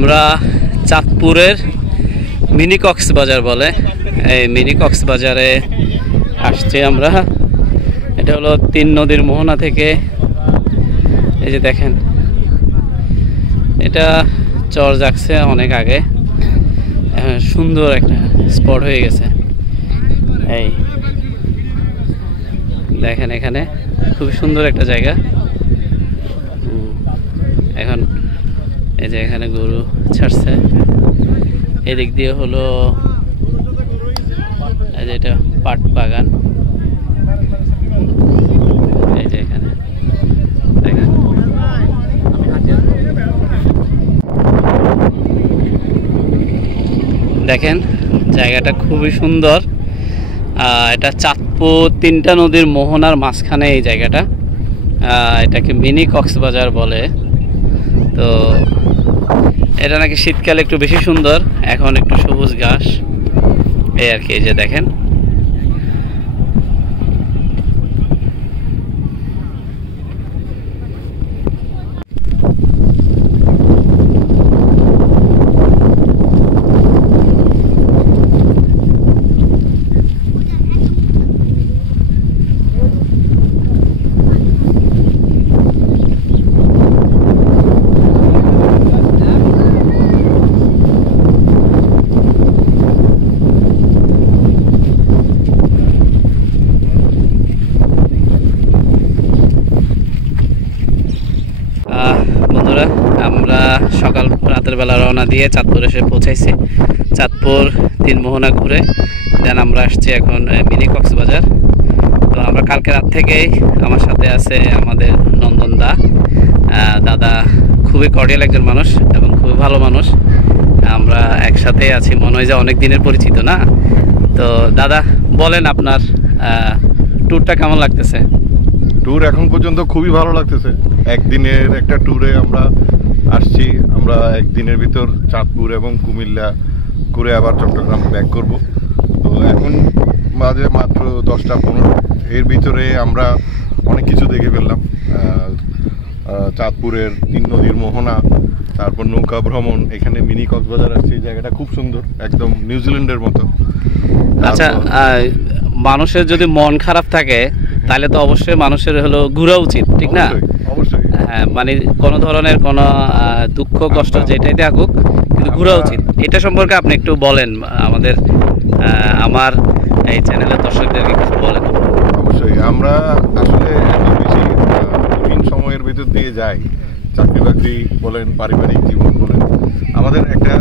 আমরা চাঁদপুরের মিনি কক্সবাজার বলে এই মিনি কক্সবাজারে আসছি আমরা। এটা হলো 3 নদীর মোহনা থেকে। এই যে দেখেন, এটা চর জাগছে অনেক আগে, সুন্দর একটা স্পট হয়ে গেছে। এই দেখেন, এখানে খুবই সুন্দর একটা জায়গা। এখন এই যে এখানে গরু ছাড়ছে, এদিক দিয়ে হলো এই যে এটা পাট বাগান। এই যে এখানে দেখেন, দেখেন জায়গাটা খুবই সুন্দর। এটা চাঁদপুর 3টা নদীর মোহনার মাঝখানে এই জায়গাটা। এটাকে মিনি কক্সবাজার বলে। তো এটা নাকি শীতকালে একটু বেশি সুন্দর, এখন একটু সবুজ ঘাস এই আর কি। এই যে দেখেন, বন্ধুরা আমরা সকাল রাতের বেলা রওনা দিয়ে চাঁদপুর এসে পৌঁছাইছি। চাঁদপুর 3 মোহনা ঘুরে দেন আমরা আসছি এখন মিনি কক্সবাজার। তো আমরা কালকে রাত থেকেই, আমার সাথে আছে আমাদের নন্দন দাদা খুবই কর্ডিয়াল একজন মানুষ এবং খুবই ভালো মানুষ। আমরা একসাথেই আছি, মনে হয় যে অনেক দিনের পরিচিত না। তো দাদা বলেন, আপনার ট্যুরটা কেমন লাগতেছে? ট্যুর এখন পর্যন্ত খুবই ভালো লাগতেছে। একদিনের একটা ট্যুরে আমরা আসছি। আমরা একদিনের ভিতর চাঁদপুর এবং কুমিল্লা ঘুরে আবার চট্টগ্রাম ব্যাক করব। তো এখন মাঝে মাত্র 10টা 15, এর ভিতরে আমরা অনেক কিছু দেখে ফেললাম। চাঁদপুরের 3 নদীর মোহনা, তারপর নৌকা ভ্রমণ, এখানে মিনি কক্সবাজার আসছে। এই জায়গাটা খুব সুন্দর, একদম নিউজিল্যান্ডের মতো। আচ্ছা, মানুষের যদি মন খারাপ থাকে তাহলে তো অবশ্যই মানুষের হলো ঘোরা উচিত, ঠিক না? অবশ্যই। হ্যাঁ, মানে কোনো ধরনের কোনো দুঃখ কষ্ট যেটাই থাকুক, কিন্তু ঘোরা উচিত। এটা সম্পর্কে আপনি একটু বলেন আমাদের, আমার এই চ্যানেলের দর্শকদেরকে কিছু বলেন। অবশ্যই। আমরা আসলে এত বেশি কঠিন সময়ের ভিতর দিয়ে যাই, চাকরি বাকরি বলেন, পারিবারিক জীবন বলেন, আমাদের একটা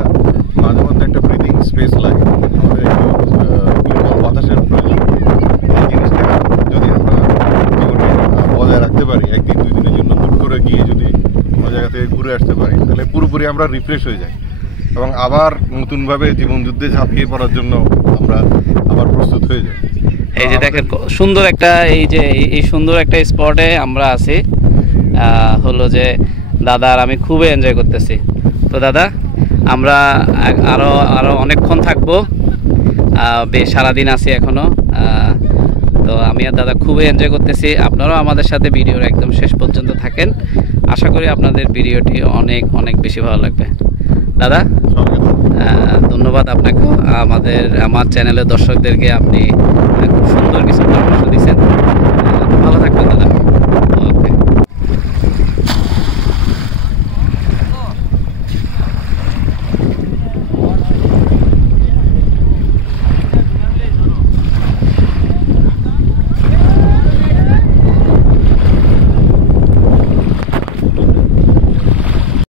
মাঝে মধ্যে একটা ব্রিদিং স্পেস লাগে, আমাদের একটু নির্মল বাতাসের প্রয়োজন। এই জিনিসটা যদি আমরা জীবনে বজায় রাখতে পারি, 1 দিন 2 দিনের জন্য হুট করে গিয়ে যদি কোনো জায়গা থেকে ঘুরে আসতে পারি, তাহলে পুরোপুরি আমরা রিফ্রেশ হয়ে যাই এবং আবার নতুনভাবে জীবন যুদ্ধে ঝাঁপিয়ে পড়ার জন্য আমরা আবার প্রস্তুত হয়ে যাই। এই যে দেখেন সুন্দর একটা, এই সুন্দর একটা স্পটে আমরা আছি। হলো যে দাদা আর আমি খুবই এনজয় করতেছি। তো দাদা, আমরা আরো অনেকক্ষণ থাকবো, বেশ সারাদিন আছি এখনো। তো আমি আর দাদা খুবই এনজয় করতেছি। আপনারাও আমাদের সাথে ভিডিওর একদম শেষ পর্যন্ত থাকেন। আশা করি আপনাদের ভিডিওটি অনেক অনেক বেশি ভালো লাগবে। দাদা ধন্যবাদ আপনাকেও, আমার চ্যানেলের দর্শকদেরকে আপনি খুব সুন্দর কিছু পরামর্শ দিয়েছেন। ভালো থাকবেন দাদা।